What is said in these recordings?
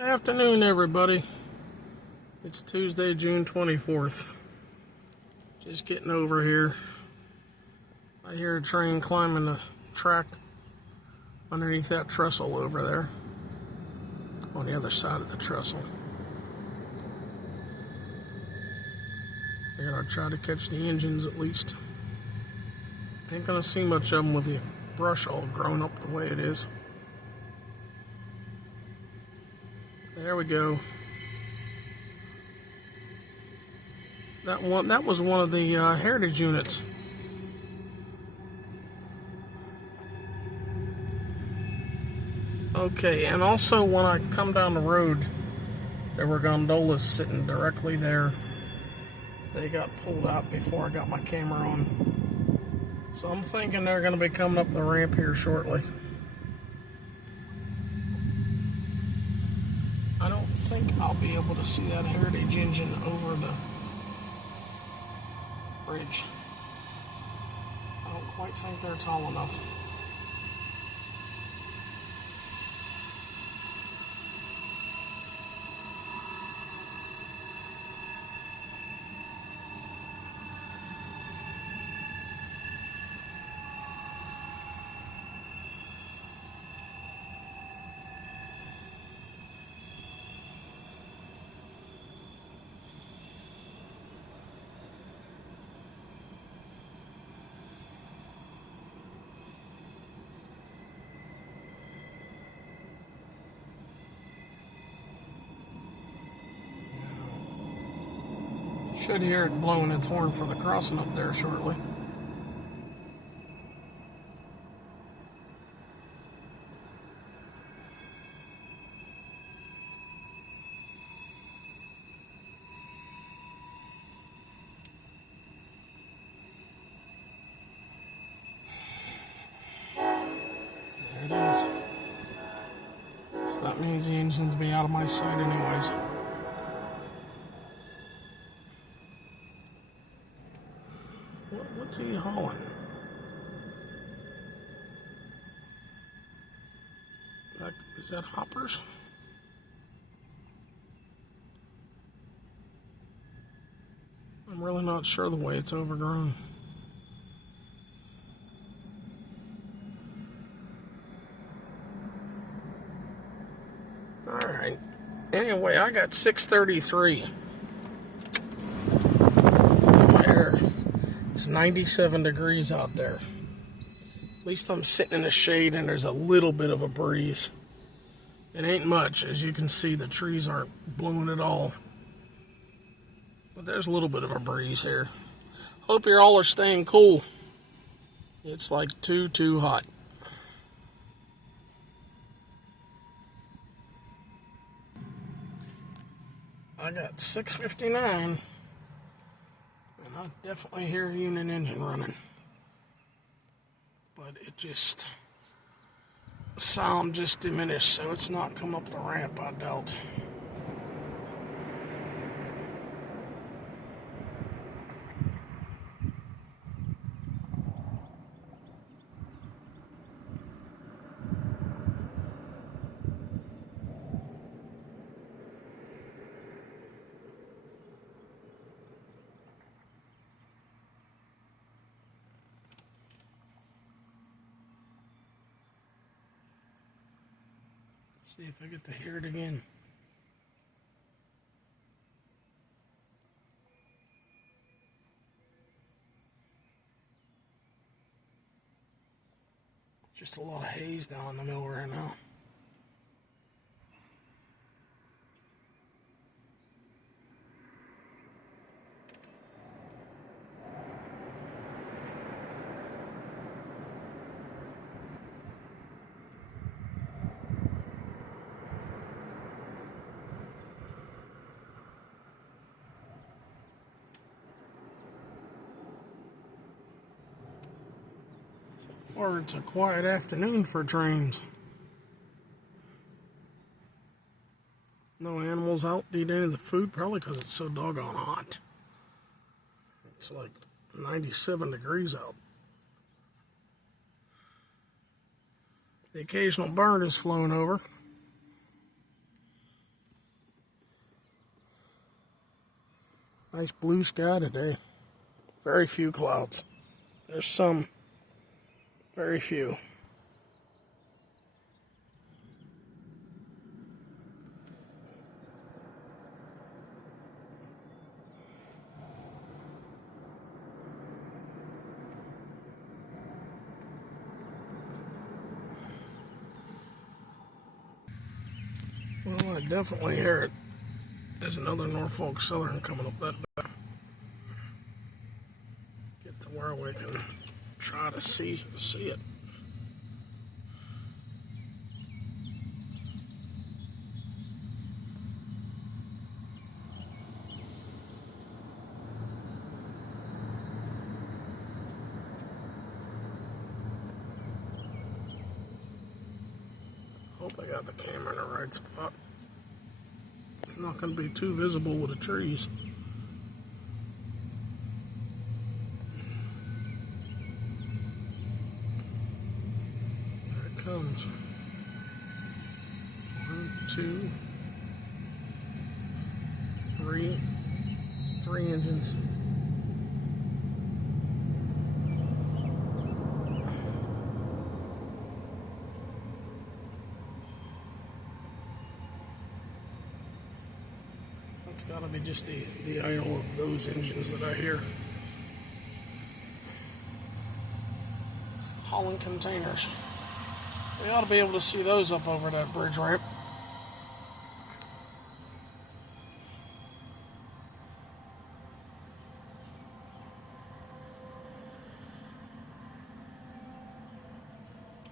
Afternoon, everybody. It's Tuesday, June 24th. Just getting over here. I hear a train climbing the track underneath that trestle over there, on the other side of the trestle. Figured I'd try to catch the engines at least. Ain't gonna see much of them with the brush all grown up the way it is. There we go. That was one of the heritage units. Okay, and also when I come down the road, there were gondolas sitting directly there. They got pulled out before I got my camera on. So I'm thinking they're going to be coming up the ramp here shortly. I don't think I'll be able to see that heritage engine over the bridge. I don't quite think they're tall enough. Should hear it blowing its horn for the crossing up there shortly. There it is. So that means the engine's be out of my sight anyways. What's he hauling? Is that hoppers? I'm really not sure the way it's overgrown. Alright. Anyway, I got 633. There. It's 97 degrees out there. At least I'm sitting in the shade and there's a little bit of a breeze. It ain't much. As you can see, the trees aren't blowing at all. But there's a little bit of a breeze here. Hope you all are staying cool. It's like too hot. I got 659. And I definitely hear a unit engine running. But it just, the sound just diminished, so it's not come up the ramp, I doubt. See if I get to hear it again. Just a lot of haze down in the middle right now. Or it's a quiet afternoon for trains. No animals out to eat any of the food, probably because it's so doggone hot. It's like 97 degrees out. The occasional bird is flown over. Nice blue sky today. Very few clouds. There's some, very few. Well, I definitely hear it. There's another Norfolk Southern coming up that back. Get to where we can try to see it. Hope I got the camera in the right spot. It's not going to be too visible with the trees. There it comes. 1, 2, 3. 3 engines. That's got to be just the idle of those engines that I hear. It's hauling containers. We ought to be able to see those up over that bridge ramp.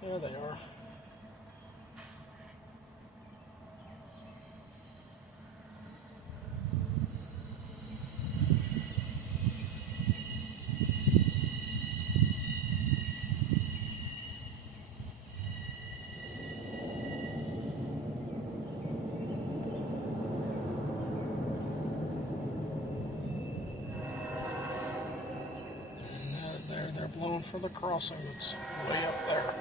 There they are. And they're blowing for the crossing that's way up there.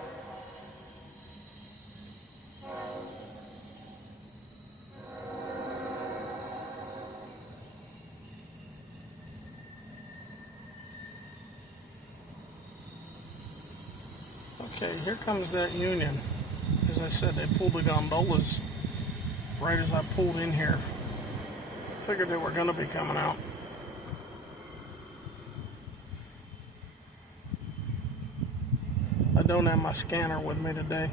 Okay, here comes that Union. As I said, they pulled the gondolas right as I pulled in here. Figured they were going to be coming out. I don't have my scanner with me today.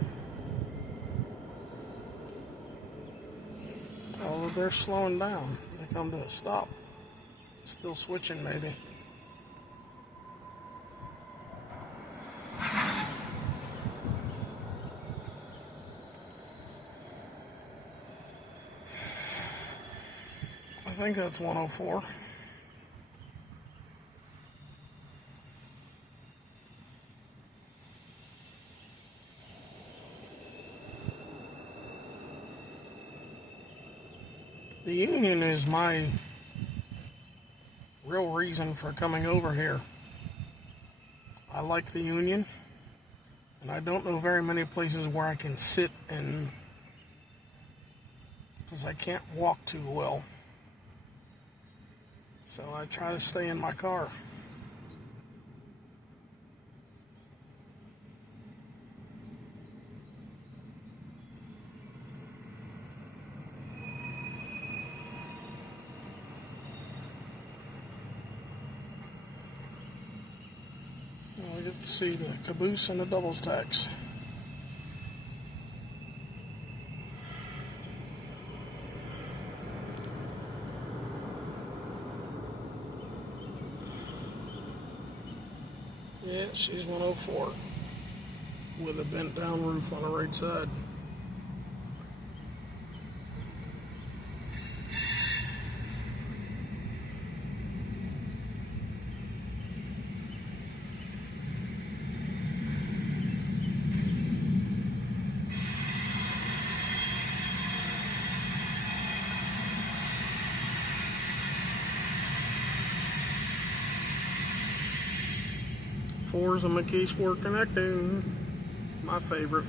Oh, they're slowing down. They come to a stop. Still switching, maybe. I think that's 104. The Union is my real reason for coming over here. I like the Union, and I don't know very many places where I can sit and because I can't walk too well. So I try to stay in my car. We get to see the caboose and the double stacks. Yeah, she's 104 with a bent down roof on the right side. Forza McKees were connecting. My favorite.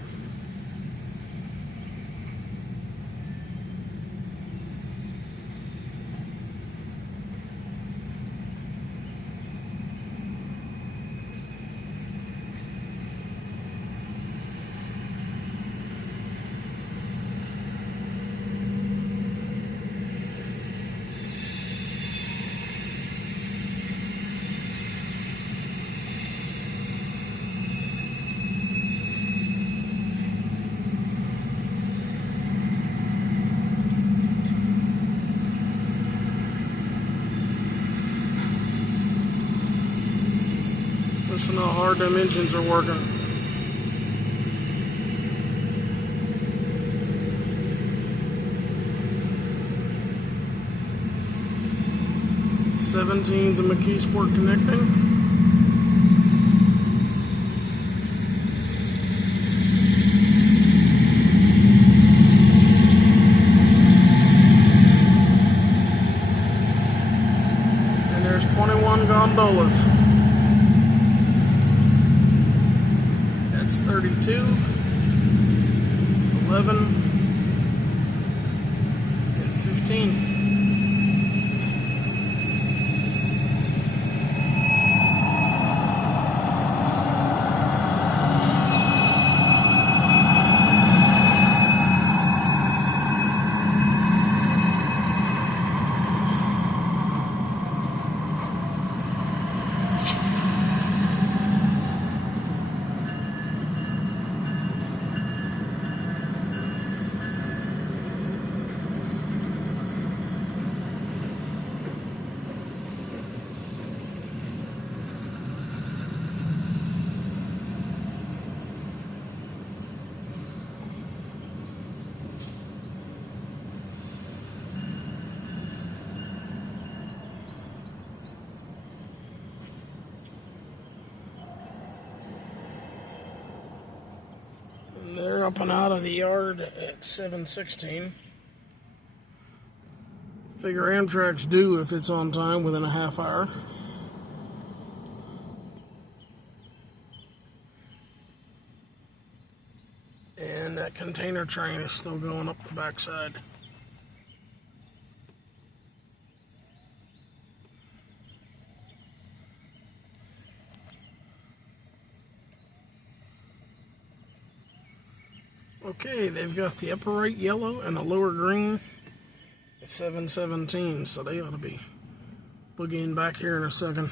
Listen how hard them engines are working. '17's a McKeesport connecting. There's 21 gondolas. That's 32, 11, and 15. They're up and out of the yard at 7:16. Figure Amtrak's due if it's on time within a half hour. And that container train is still going up the backside. Okay, they've got the upper right yellow and the lower green at 7:17, so they ought to be boogieing back here in a second.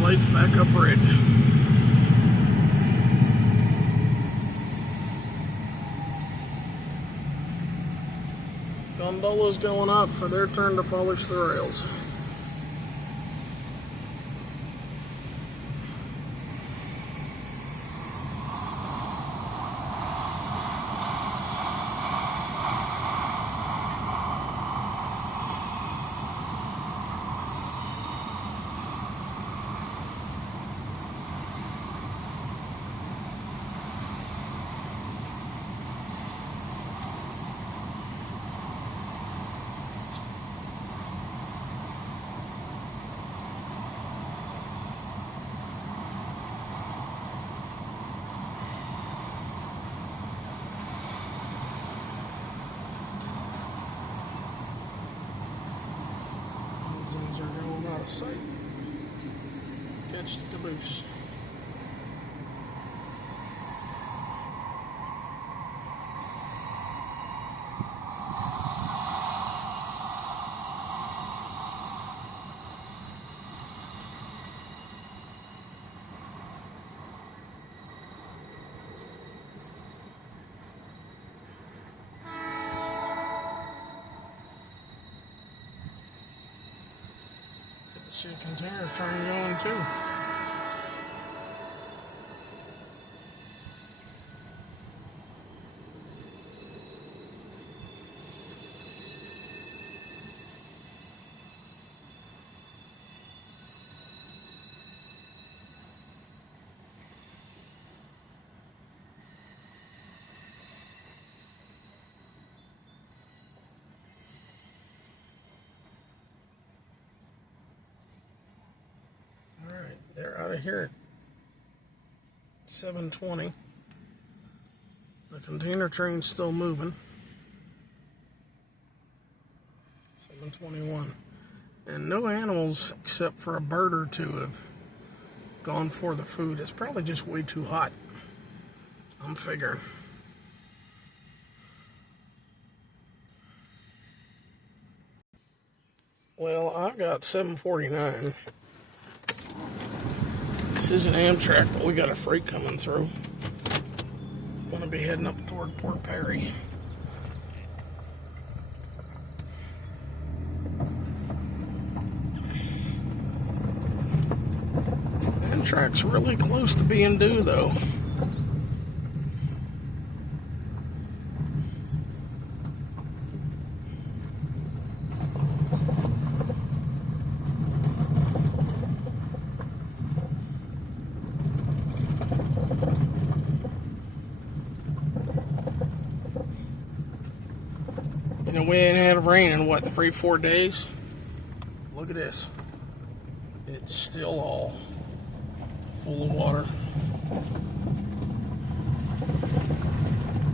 Lights back up red. Gondola's going up for their turn to polish the rails. Out of sight. Catch the caboose. see a container train going too. They're out of here at 7:20. The container train's still moving. 7:21. And no animals except for a bird or two have gone for the food. It's probably just way too hot, I'm figuring. Well, I've got 7:49. This isn't Amtrak, but we got a freight coming through. Gonna be heading up toward Port Perry. Amtrak's really close to being due, though. You know, we ain't had rain in what, 3-4 days? Look at this. It's still all full of water.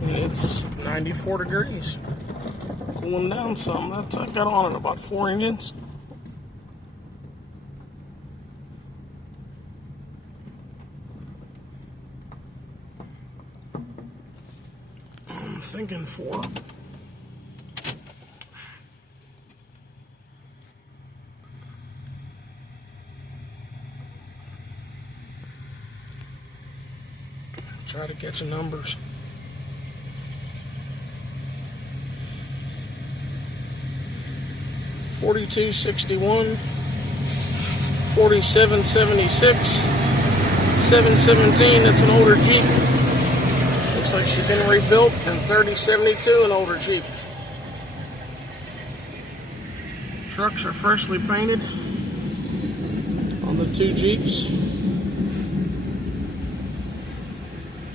And it's 94 degrees. Cooling down some. I got on at about 4 engines. I'm thinking 4. Try to get your numbers. $42.61, $47.76, $7.17. That's an older Jeep. Looks like she's been rebuilt. And $30.72, an older Jeep. Trucks are freshly painted on the 2 Jeeps.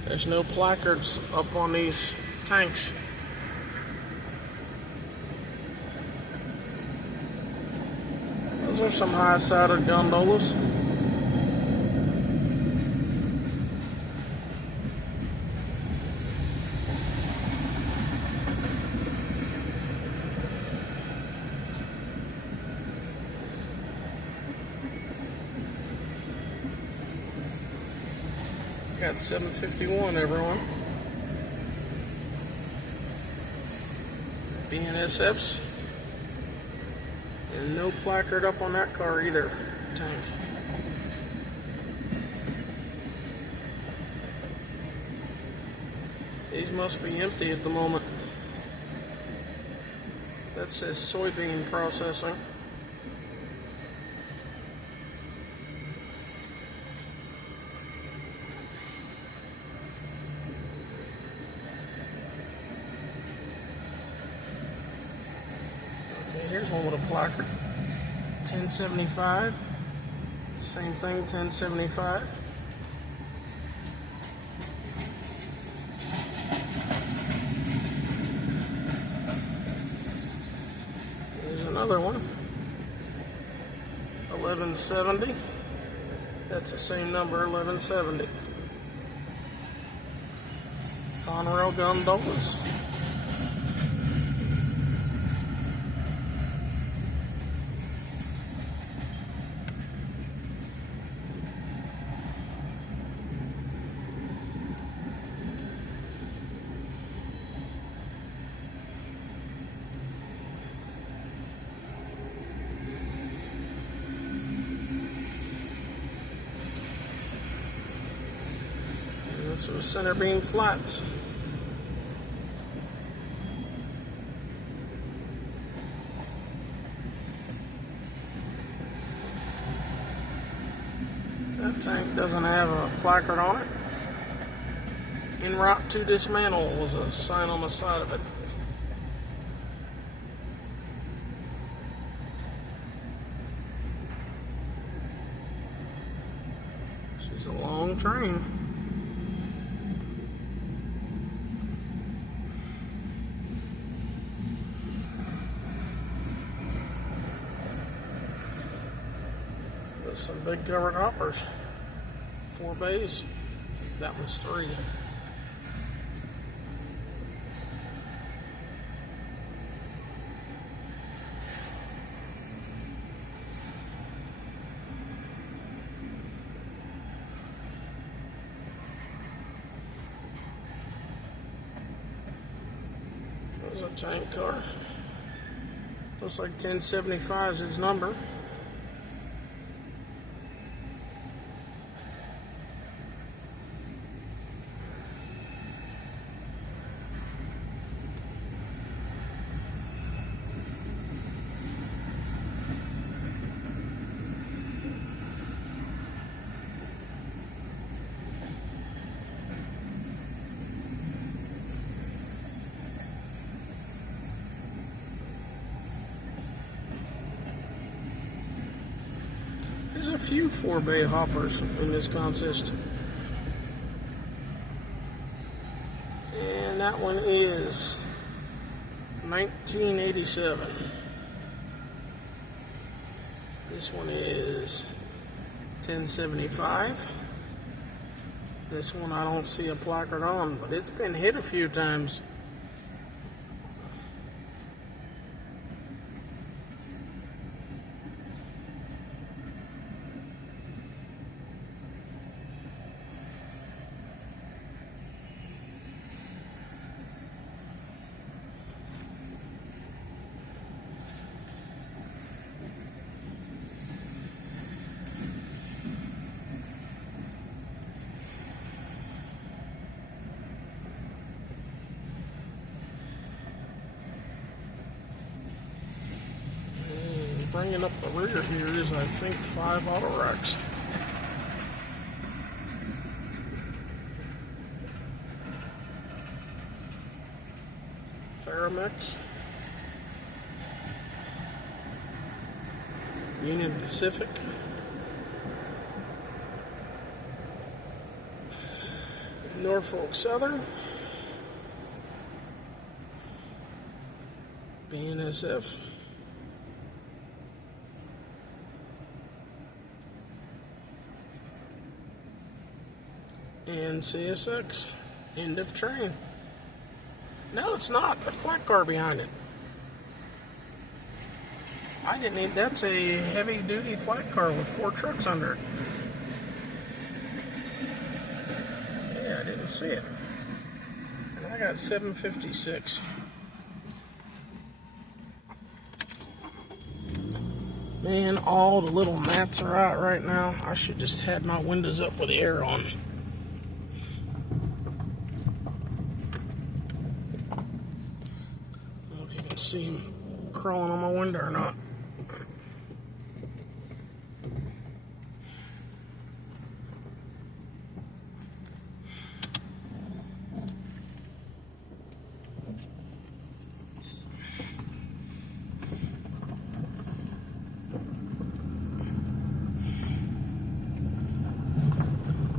There's no placards up on these tanks. Those are some high-sided gondolas. Got 751, everyone. BNSFs. And no placard up on that car either. Tank. These must be empty at the moment. That says soybean processing. Here's one with a placard. 1075. Same thing, 1075. There's another one. 1170. That's the same number, 1170. Conrail gondolas. Some center beam flats. That tank doesn't have a placard on it. En route to dismantle was a sign on the side of it. She's a long train. There's some big covered hoppers. 4 bays. That one's 3. There's a tank car. Looks like 1075 is its number. There's a few 4-bay hoppers in this consist. And that one is 1987. This one is 1075. This one I don't see a placard on, but it's been hit a few times. Bringing up the rear here is, I think, 5 auto racks. Ferromex, Union Pacific, Norfolk Southern, BNSF, and CSX. End of train. No, it's not. A flat car behind it. I didn't need. That's a heavy-duty flat car with 4 trucks under it. Yeah, I didn't see it. And I got 756. Man, all the little mats are out right now. I should just had my windows up with the air on. I don't know if you can see him crawling on my window or not.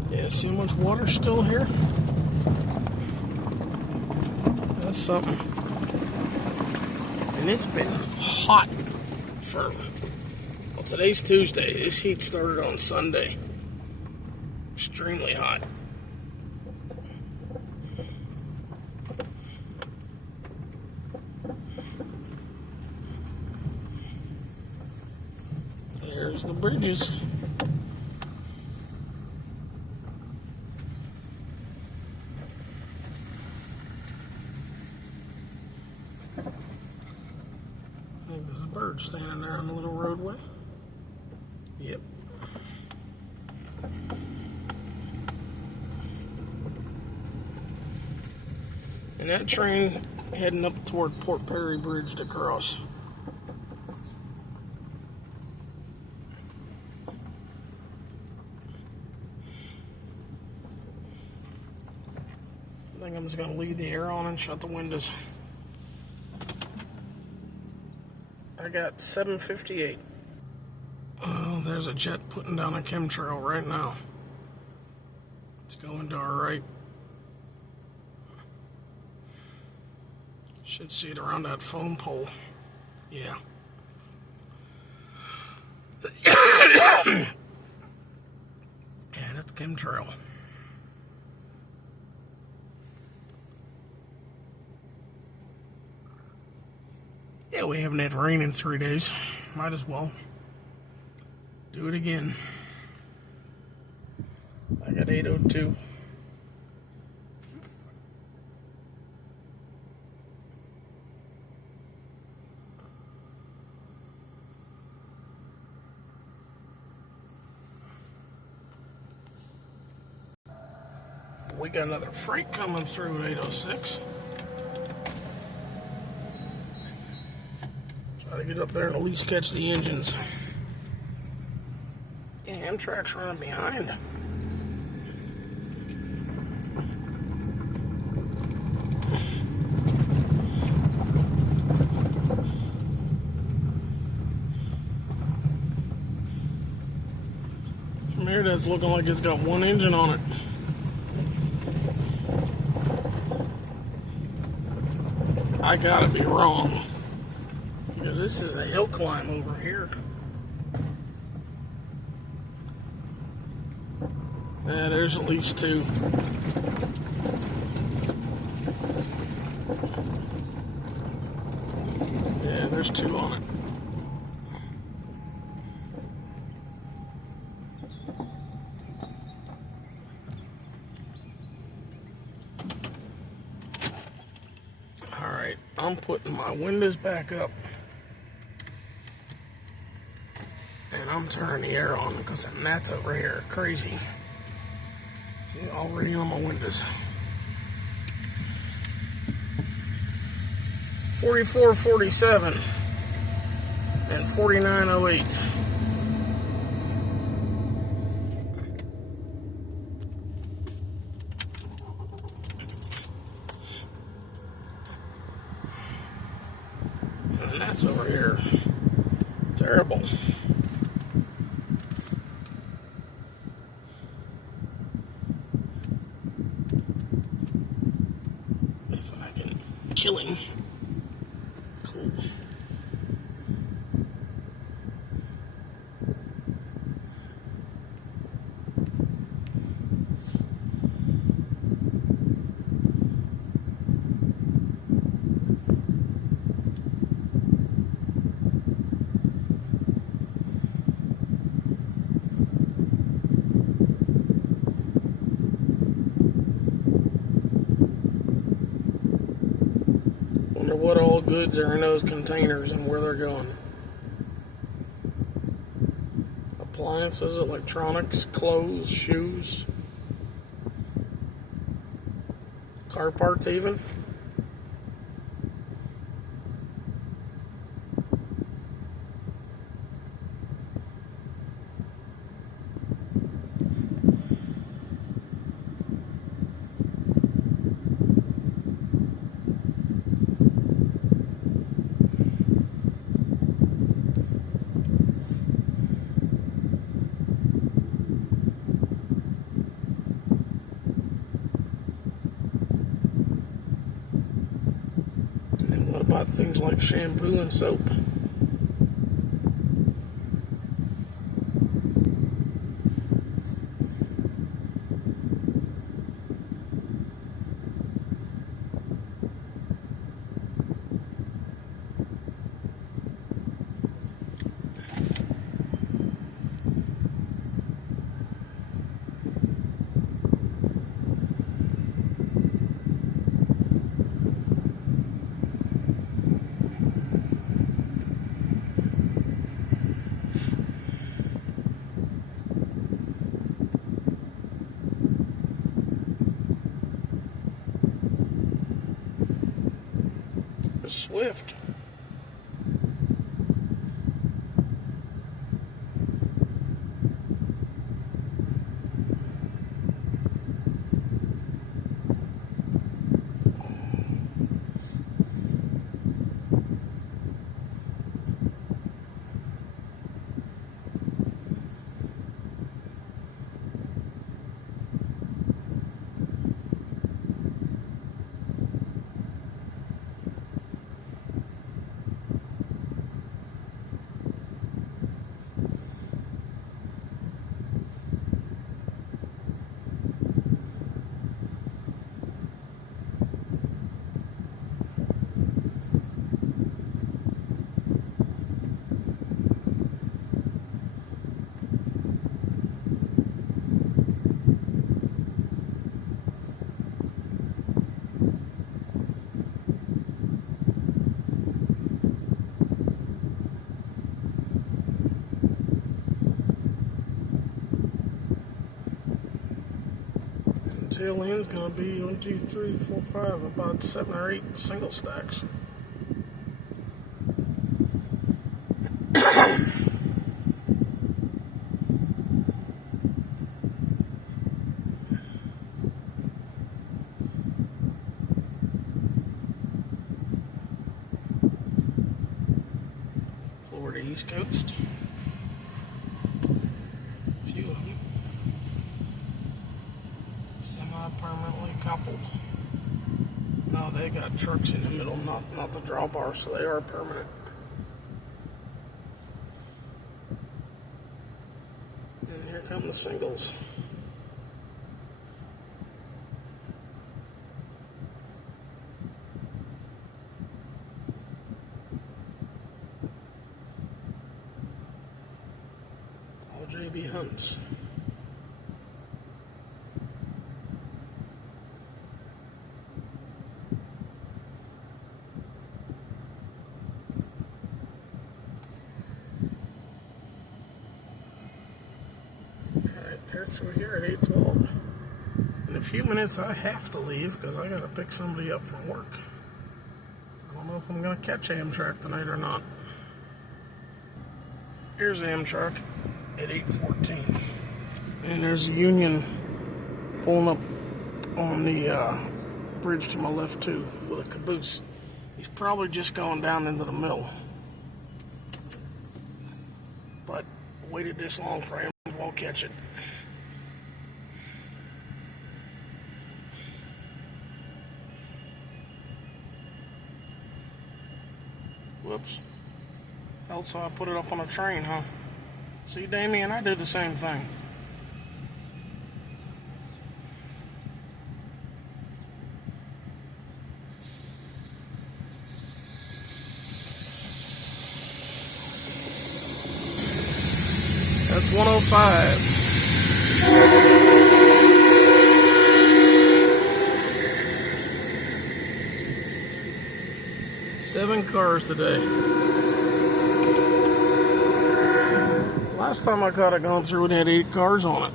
Yeah, see how much water's still here? That's something. And it's been hot for, well, today's Tuesday. This heat started on Sunday. Extremely hot. There's the bridges. I think there's a bird standing there on the little roadway. Yep. And that train heading up toward Port Perry Bridge to cross. I'm just going to leave the air on and shut the windows. I got 7:58. Oh, there's a jet putting down a chemtrail right now. It's going to our right. Should see it around that phone pole. Yeah. Yeah, that's chemtrail. Yeah, we haven't had rain in 3 days. Might as well do it again. I got 8:02. We got another freight coming through at 8:06. Try to get up there and at least catch the engines. Yeah, Amtrak's running behind. From here, that's looking like it's got one engine on it. I gotta be wrong, because this is a hill climb over here. Yeah, there's at least two. Yeah, there's two on it. Alright, I'm putting my windows back up. And I'm turning the air on because the gnats over here are crazy. See, already on my windows. 44.47 and 49.08. And that's over here. Terrible. If I can kill him. Cool. Wonder what all goods are in those containers and where they're going. Appliances, electronics, clothes, shoes, car parts even. And what about things like shampoo and soap? Swift. tail end's gonna be 1, 2, 3, 4, 5, about 7 or 8 single stacks. Florida East Coast. A few of them. Semi-permanently coupled. No, they got trucks in the middle, not the drawbar, so they are permanent. And here come the singles. All JB Hunts. They're through here at 8:12. In a few minutes, I have to leave because I got to pick somebody up from work. I don't know if I'm going to catch Amtrak tonight or not. Here's Amtrak at 8:14. And there's a Union pulling up on the bridge to my left, too, with a caboose. He's probably just going down into the mill. But waited this long for him, won't catch it. Whoops. Also, I put it up on a train, huh? See, Damien, I do the same thing. That's 105. Seven cars today. Last time I caught it going through, it had 8 cars on it.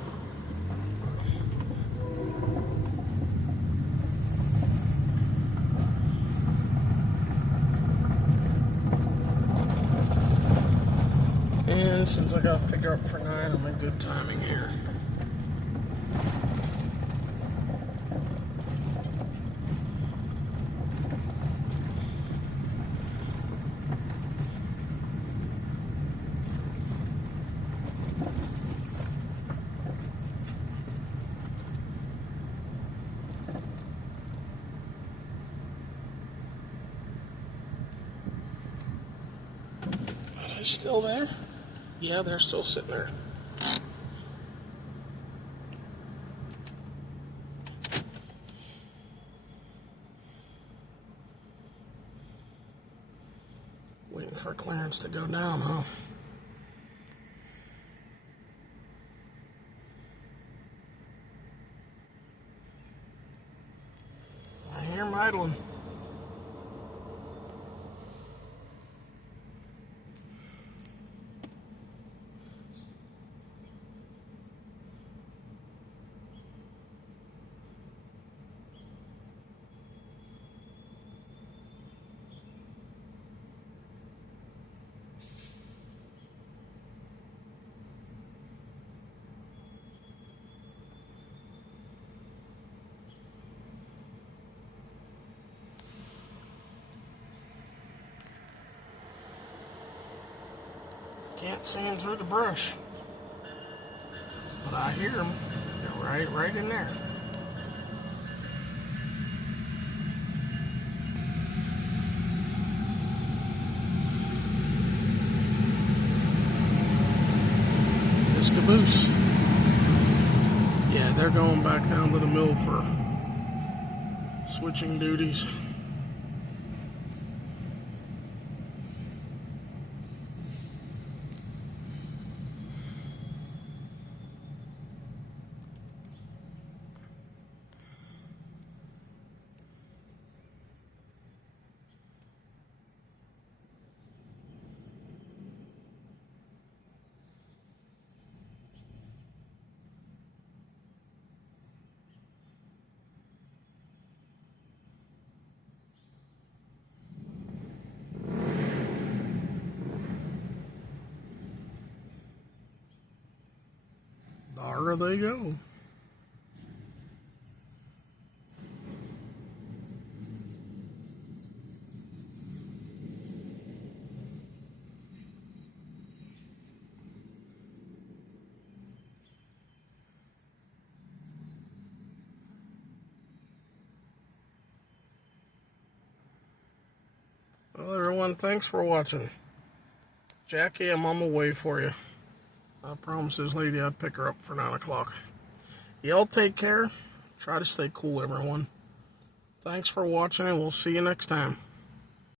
And since I got to pick her up for 9, I'm in good timing here. Are they still there? Yeah, they're still sitting there. Waiting for clearance to go down, huh? I hear them idling. Can't see them through the brush, but I hear them. They're right in there. This caboose. Yeah, they're going back down to the mill for switching duties. There they go. Well, everyone, thanks for watching. Jackie, I'm on my way for you. I promised this lady I'd pick her up for 9 o'clock. Y'all take care. Try to stay cool, everyone. Thanks for watching, and we'll see you next time.